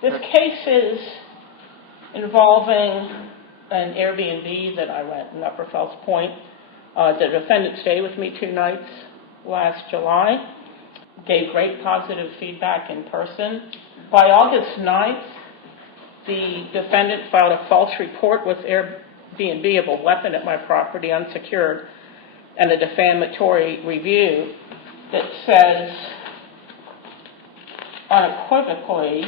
This case is involving an AirBNB that I rent in Upper Fells Point. The defendant stayed with me 2 nights last July, gave great positive feedback in person. By August 9th, the defendant filed a false report with AirBNB of a weapon at my property, unsecured, and a defamatory review that says unequivocally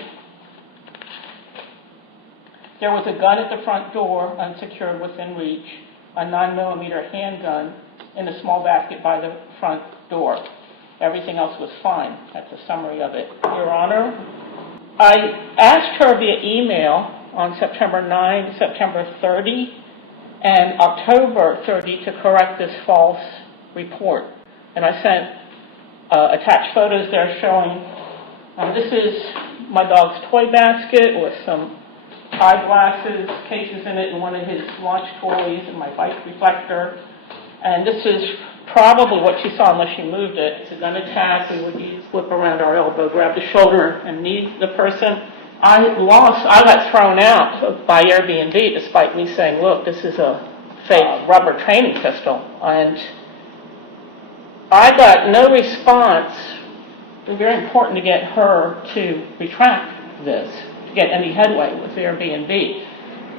there was a gun at the front door, unsecured, within reach, a 9mm handgun in a small basket by the front door. Everything else was fine. That's a summary of it. Your Honor, I asked her via email on September 9, September 30, and October 30 to correct this false report. And I sent attached photos there showing, this is my dog's toy basket with some eyeglasses cases in it and one of his launch toys and my bike reflector. And this is probably what she saw unless she moved it. It's a gun attack. We would whip around our elbow, grab the shoulder, and knee the person. I got thrown out by AirBNB despite me saying, look, this is a fake rubber training pistol. And I got no response. It was very important to get her to retract this, to get any headway with AirBNB.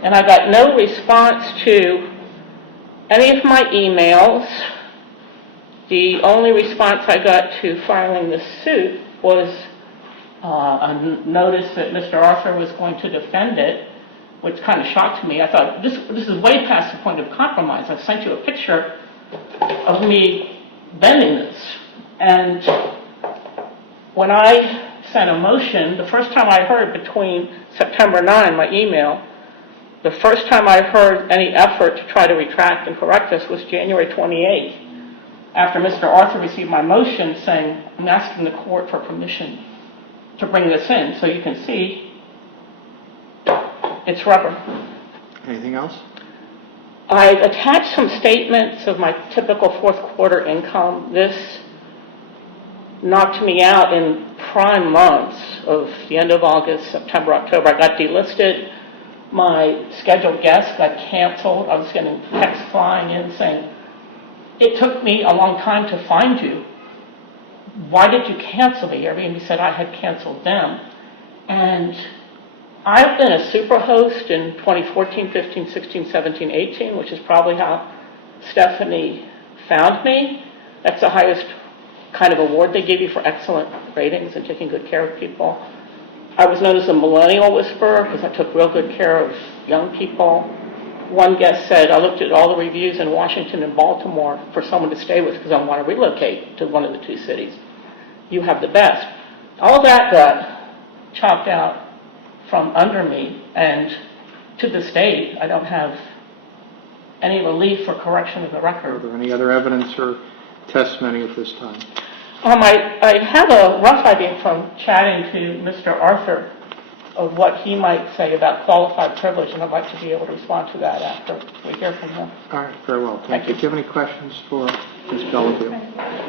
And I got no response to any of my emails. The only response I got to filing the suit was a notice that Mr. Arthur was going to defend it, which kind of shocked me. I thought, this is way past the point of compromise. I sent you a picture of me bending this. And when I sent a motion, the first time I heard between September 9, my email, the first time I heard any effort to try to retract and correct this was January 28th, after Mr. Arthur received my motion saying, I'm asking the court for permission to bring this in. So you can see it's rubber. Anything else? I attached some statements of my typical fourth quarter income. This knocked me out in prime months of the end of August, September, October. I got delisted. My scheduled guests got canceled. I was getting texts flying in saying, it took me a long time to find you. Why did you cancel me? AirBNB said I had canceled them. And I've been a super host in 2014, 15, 16, 17, 18, which is probably how Stephanie found me. That's the highest kind of award they give you for excellent ratings and taking good care of people. I was known as a millennial whisperer because I took real good care of young people. One guest said, I looked at all the reviews in Washington and Baltimore for someone to stay with because I want to relocate to one of the 2 cities. You have the best. All that got chopped out from under me, and to this date, I don't have any relief or correction of the record. Are there any other evidence or testimony at this time? I have a rough idea from chatting to Mr. Arthur of what he might say about qualified privilege, and I'd like to be able to respond to that after we hear from him. All right, very well. Thank you. Do you have any questions for Ms. Bellevue?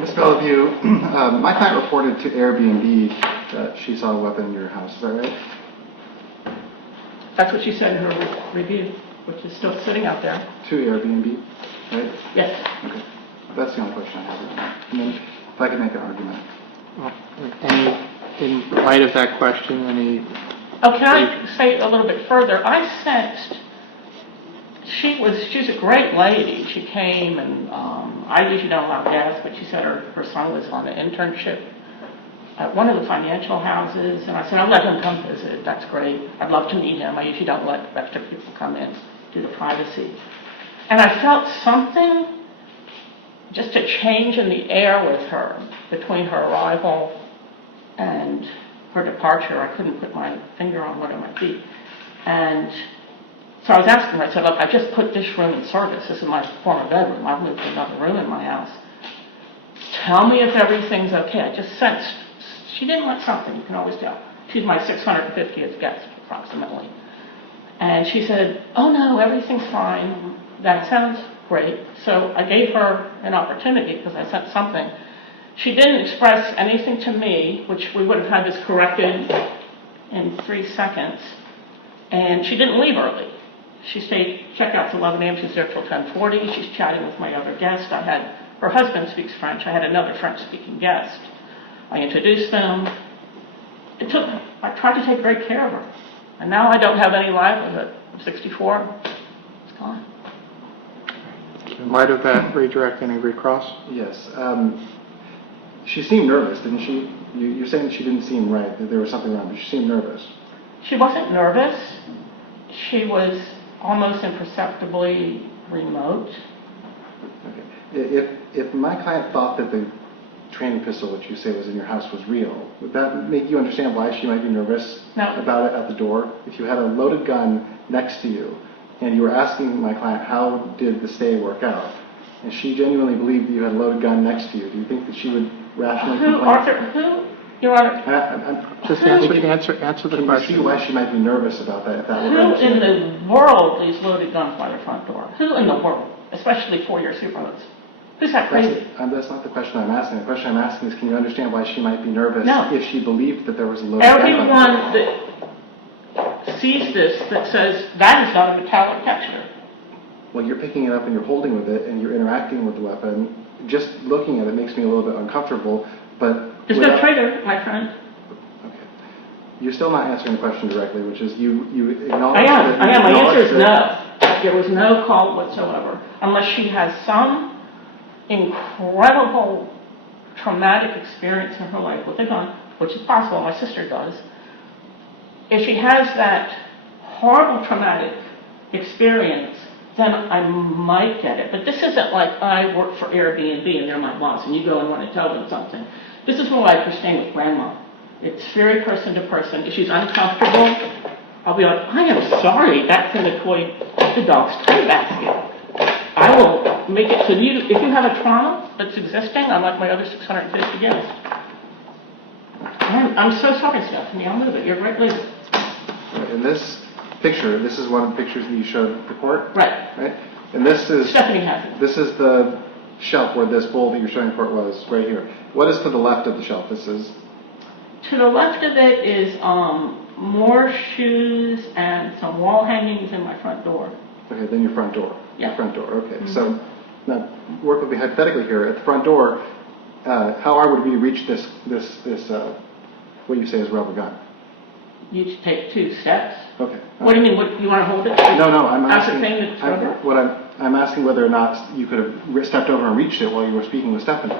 Ms. Bellevue, my client reported to AirBNB that she saw a weapon in your house. Is that right? That's what she said in her review, which is still sitting out there. To AirBNB, right? Yes. Okay. That's the only question I have right now. And then if I could make an argument. Well, in light of that question, any... Oh, can I say a little bit further? I sensed she's a great lady. She came and I usually don't allow guests, but she said her son was on an internship at one of the financial houses, and I said, I'll let him come visit. That's great. I'd love to meet him. I usually don't let extra people come in due to privacy. And I felt something, just a change in the air with her between her arrival and her departure. I couldn't put my finger on what it might be. And so I was asking her, I said, look, I just put this room in service. This is my former bedroom. I've moved to another room in my house. Tell me if everything's okay. I just sensed she didn't want something. You can always tell. She's my 650th guest, approximately. And she said, oh, no, everything's fine. That sounds great. So I gave her an opportunity because I sensed something. She didn't express anything to me, which we would have had this corrected in 3 seconds, and she didn't leave early. She stayed, checkout's 11 a.m., she's there till 10:40, she's chatting with my other guest. Her husband speaks French, I had another French-speaking guest. I introduced them. I tried to take great care of her. And now I don't have any livelihood. I'm 64, it's gone. In light of that, redirect any recross? Yes. She seemed nervous, didn't she? You're saying that she didn't seem right, that there was something wrong, but she seemed nervous. She wasn't nervous. She was almost imperceptibly remote. Okay. If my client thought that the training pistol, which you say was in your house, was real, would that make you understand why she might be nervous about it at the door? If you had a loaded gun next to you, and you were asking my client, how did the stay work out, and she genuinely believed that you had a loaded gun next to you, do you think that she would rationally complain? Who? Your Honor. Just answer the Can you see why she might be nervous about that? If that were Who in the world leaves loaded guns by their front door? Who in the world? Especially 4-year superloads. Who's that crazy? That's not the question I'm asking. The question I'm asking is, can you understand why she might be nervous if she believed that there was a loaded gun? Everyone that sees this that says that is not a metallic texture. Well, you're picking it up and you're holding with it and you're interacting with the weapon. Just looking at it makes me a little bit uncomfortable, but... There's no trigger, my friend. Okay. You're still not answering the question directly, which is you acknowledge I am. My answer is that... no. There was no call whatsoever. Unless she has some incredible traumatic experience in her life with a gun, which is possible, my sister does. If she has that horrible traumatic experience, then I might get it. But this isn't like I work for AirBNB and they're my boss and you go and want to tell them something. This is more like you're staying with grandma. It's very person to person. If she's uncomfortable, I'll be like, I am sorry, that's in the dog's toy basket. I will make it so you, if you have a trauma that's existing, unlike my other 650 guests, I'm so sorry, Stephanie, I'll move it. You're right, later. In this picture, this is one of the pictures that you showed the court? Right. And this is... Stephanie has it. This is the shelf where this bowl that you're showing the court was, right here. What is to the left of the shelf? This is... To the left of it is more shoes and some wall hangings in my front door. Okay, then your front door. Yeah. Your front door, okay. Mm-hmm. So, now, work with me hypothetically here. At the front door, how hard would it be to reach this what you say is rubber gun? You take 2 steps. Okay. What do you mean? What, you want to hold it? No, I'm asking... I'm asking whether or not you could have stepped over and reached it while you were speaking with Stephanie.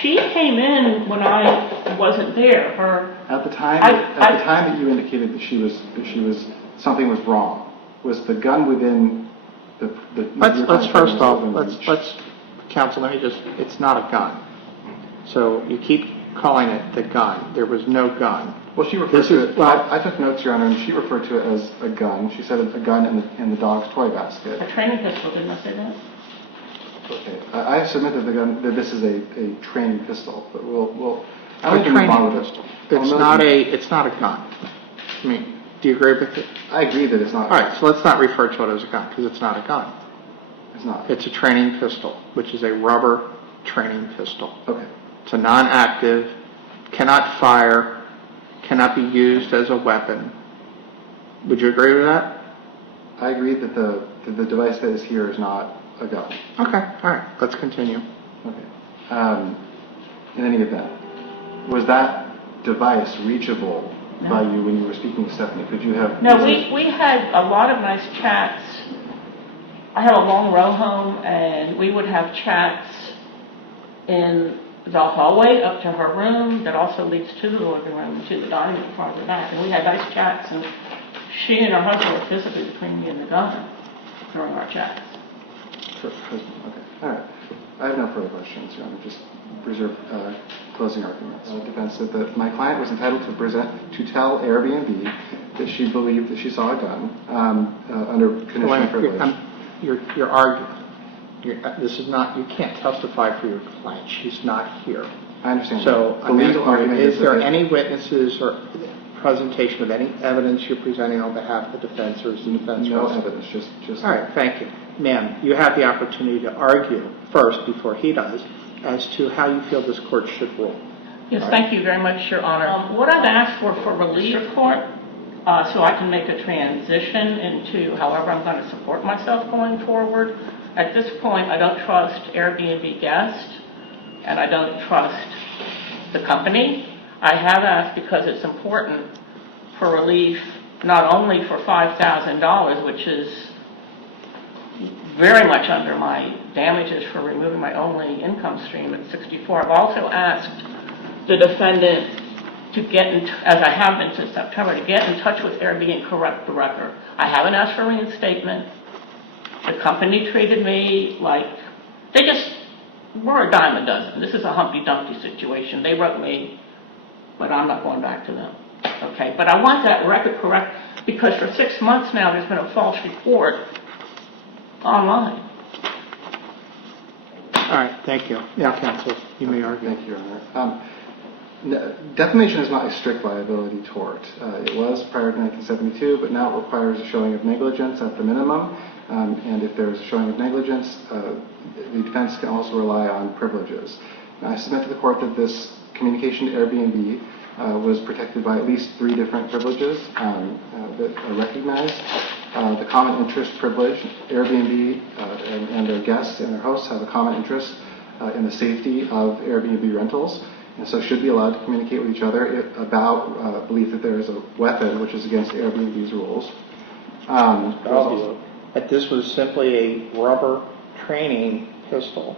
She came in when I wasn't there. At the time that you indicated that something was wrong, was the gun within the let's first off, counsel, it's not a gun. So you keep calling it the gun. There was no gun. Well, she referred to it, I took notes, Your Honor, and she referred to it as a gun. She said it's a gun in the dog's toy basket. A training pistol, didn't I say that? Okay. I submit that this is a training pistol, but we'll a training pistol. It's not a gun. I mean, do you agree with it? I agree that it's not. All right, so let's not refer to it as a gun, because it's not a gun. It's not. It's a training pistol, which is a rubber training pistol. Okay. It's a non-active, cannot fire, cannot be used as a weapon. Would you agree with that? I agree that the device that is here is not a gun. Okay, all right, let's continue. Okay. In any event, was that device reachable by you when you were speaking to Stephanie? Could you have... No, we had a lot of nice chats. I have a long row home, and we would have chats in the hallway up to her room that also leads to the living room, to the dining room, farther back. And we had nice chats, and she and her husband were physically between me and the gun during our chats. Okay, all right. I have no further questions, Your Honor. Just reserve closing arguments. Defense said that my client was entitled to tell AirBNB that she believed that she saw a gun under conditional privilege. You're arguing. This is not. You can't testify for your client. She's not here. I understand. So, the legal argument is there any witnesses or presentation of any evidence you're presenting on behalf of the defense, or is the defense? No evidence. Just. All right. Thank you, ma'am. You have the opportunity to argue first before he does as to how you feel this court should rule. Yes, thank you very much, Your Honor. What I've asked for relief court, so I can make a transition into however I'm going to support myself going forward. At this point, I don't trust AirBNB guests, and I don't trust the company. I have asked because it's important for relief, not only for $5,000, which is very much under my damages for removing my only income stream at 64. I've also asked the defendant to get in, as I have been since September, to get in touch with AirBNB and correct the record. I haven't asked for reinstatement. The company treated me like, they just were a dime a dozen. This is a Humpty Dumpty situation. They wrote me, but I'm not going back to them. Okay, but I want that record correct because for 6 months now there's been a false report online. All right, thank you. Yeah, counsel, you may argue. Thank you, Your Honor. Defamation is not a strict liability tort. It was prior to 1972, but now it requires a showing of negligence at the minimum. And if there's a showing of negligence, the defense can also rely on privileges. Now, I submit to the court that this communication to AirBNB was protected by at least 3 different privileges that are recognized. The common interest privilege, AirBNB and their guests and their hosts have a common interest in the safety of AirBNB rentals, and so should be allowed to communicate with each other about belief that there is a weapon which is against Airbnb's rules. That this was simply a rubber training pistol,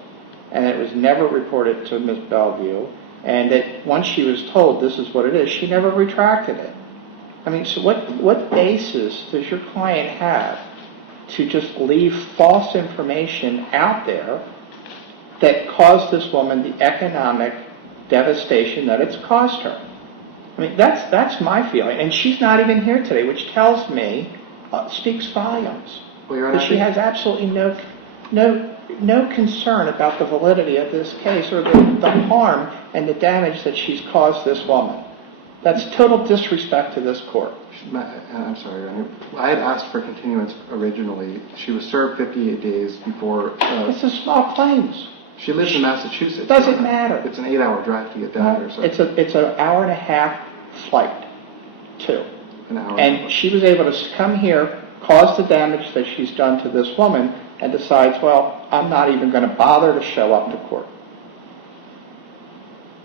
and it was never reported to Ms. Bellevue, and that once she was told this is what it is, she never retracted it. I mean, so what basis does your client have to just leave false information out there that caused this woman the economic devastation that it's caused her? I mean, that's my feeling, and she's not even here today, which tells me, speaks volumes. Well, Your Honor, that she has absolutely no concern about the validity of this case or the harm and the damage that she's caused this woman. That's total disrespect to this court. I'm sorry, Your Honor. I had asked for continuance originally. She was served 58 days before. It's a small claims. She lives in Massachusetts. Doesn't matter. It's an 8-hour drive to get down here. So. It's an hour and a half flight, too. An hour. And she was able to come here, cause the damage that she's done to this woman, and decides, well, I'm not even going to bother to show up to court.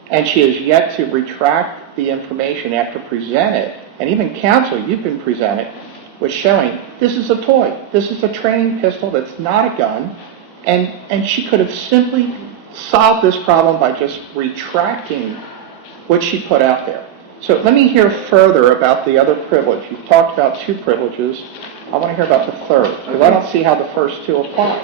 And she has yet to retract the information after presented, and even counsel, you've been presented, with showing this is a toy, this is a training pistol that's not a gun, and she could have simply solved this problem by just retracting what she put out there. So let me hear further about the other privilege. You've talked about 2 privileges. I want to hear about the third, because I don't see how the first 2 apply.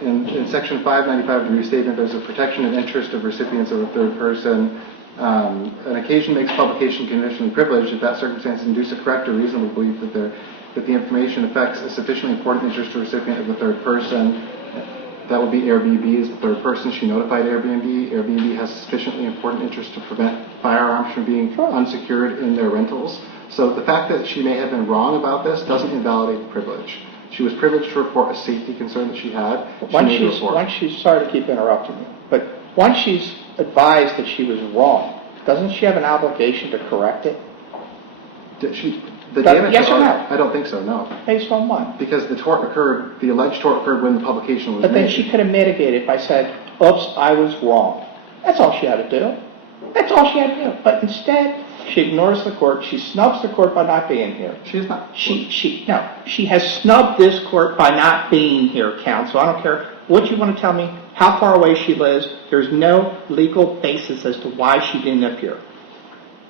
In Section 595 of the restatement, there's a protection of interest of recipients of a third person. An occasion makes publication conditionally privileged if that circumstance induce a correct or reasonable belief that the information affects a sufficiently important interest to the recipient of the third person. That would be Airbnb as the third person. She notified Airbnb. Airbnb has sufficiently important interest to prevent firearms from being unsecured in their rentals. So the fact that she may have been wrong about this doesn't invalidate the privilege. She was privileged to report a safety concern that she had. Once she's sorry to keep interrupting you, but once she's advised that she was wrong, doesn't she have an obligation to correct it? Yes or no? I don't think so, no. Based on what? Because the alleged tort occurred when the publication was made. But then she could have mitigated by saying, oops, I was wrong. That's all she had to do. That's all she had to do. But instead, she ignores the court. She snubs the court by not being here. She's not. She has snubbed this court by not being here, counsel. I don't care what you want to tell me, how far away she lives. There's no legal basis as to why she didn't appear.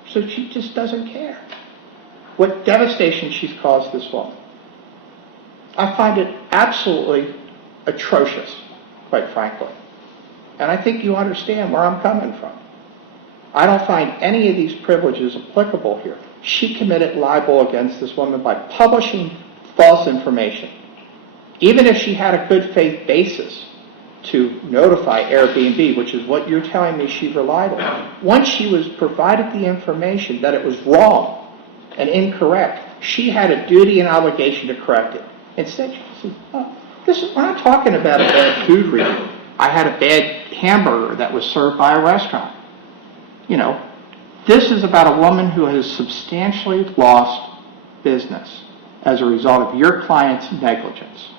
So she just doesn't care. What devastation she's caused this woman. I find it absolutely atrocious, quite frankly. And I think you understand where I'm coming from. I don't find any of these privileges applicable here. She committed libel against this woman by publishing false information. Even if she had a good faith basis to notify AirBNB, which is what you're telling me she relied on, once she was provided the information that it was wrong and incorrect, she had a duty and obligation to correct it. Instead, she said, we're not talking about a bad food review. I had a bad hamburger that was served by a restaurant. this is about a woman who has substantially lost business as a result of your client's negligence.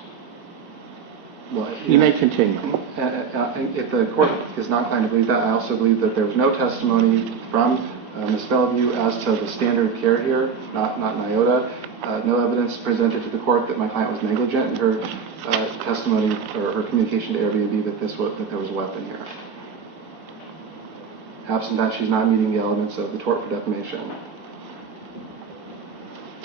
Well, You may continue. If the court is not inclined to believe that, I also believe that there was no testimony from Ms. Bellevue as to the standard of care here, not an iota. No evidence presented to the court that my client was negligent in her testimony or her communication to AirBNB that there was a weapon here. Absent that, she's not meeting the elements of the tort for defamation.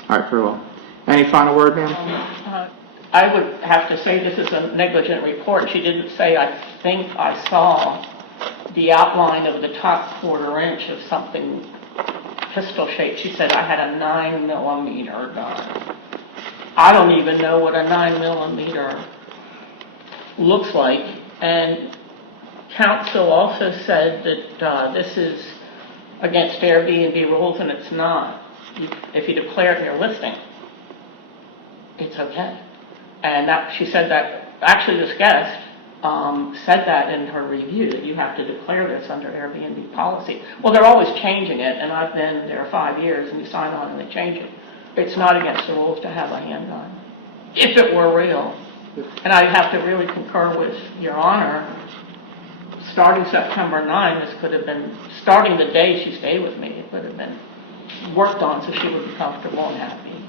All right, very well. Any final word, ma'am? I would have to say this is a negligent report. She didn't say, I think I saw the outline of the top quarter-inch of something pistol-shaped. She said, I had a 9mm gun. I don't even know what a 9mm looks like. And counsel also said that this is against AirBNB rules, and it's not. If you declare it in your listing, it's okay. And she said that, actually this guest said that in her review, that you have to declare this under AirBNB policy. Well, they're always changing it, and I've been there 5 years, and you sign on and they change it. It's not against the rules to have a handgun, if it were real. And I have to really concur with Your Honor. Starting September 9, this could have been, starting the day she stayed with me, it could have been worked on so she would be comfortable and happy.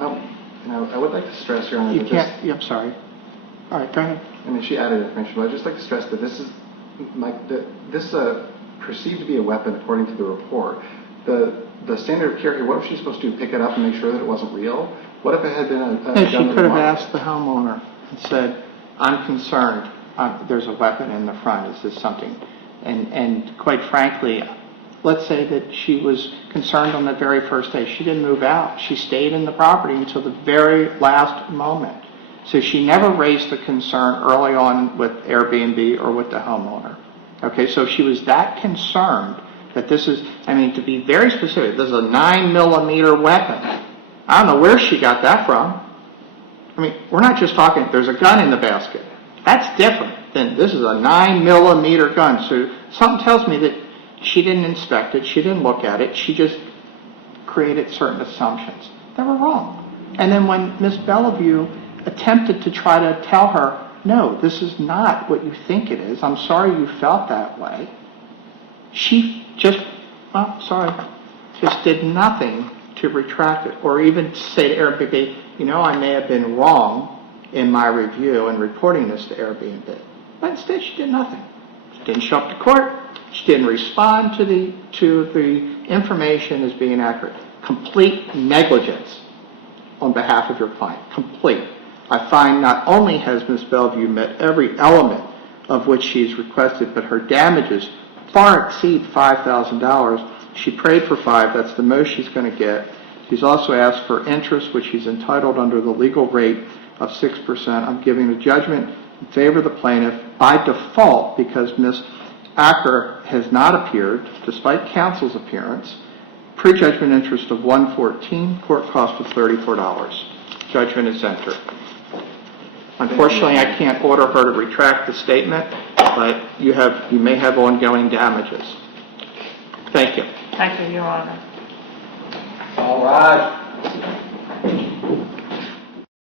All right. I would like to stress, Your Honor, You that can't, I'm sorry. All right, go ahead. I mean, she added information, but I'd just like to stress that this is perceived to be a weapon according to the report. The standard of care here, what if she's supposed to do? Pick it up and make sure that it wasn't real? What if it had been a gun? She could have asked the homeowner and said, I'm concerned. There's a weapon in the front. Is this something? And quite frankly, let's say that she was concerned on the very first day. She didn't move out. She stayed in the property until the very last moment. So she never raised the concern early on with AirBNB or with the homeowner. Okay, so she was that concerned that this is, to be very specific, this is a 9mm weapon. I don't know where she got that from. We're not just talking, there's a gun in the basket. That's different than this is a 9mm gun. So something tells me that she didn't inspect it, she didn't look at it, she just created certain assumptions that were wrong. And then when Ms. Bellevue attempted to try to tell her, no, this is not what you think it is, I'm sorry you felt that way, she just did nothing to retract it or even to say to AirBNB, I may have been wrong in my review and reporting this to AirBNB. But instead she did nothing. She didn't show up to court. She didn't respond to the information as being accurate. Complete negligence on behalf of your client. Complete. I find not only has Ms. Bellevue met every element of which she's requested, but her damages far exceed $5,000. She prayed for $5,000. That's the most she's going to get. She's also asked for interest, which she's entitled under the legal rate of 6%. I'm giving the judgment in favor of the plaintiff by default because Ms. Acker has not appeared, despite counsel's appearance. Prejudgment interest of $114, court cost of $34. Judgment is entered. Unfortunately, I can't order her to retract the statement, but you may have ongoing damages. Thank you. Thank you, Your Honor. All right.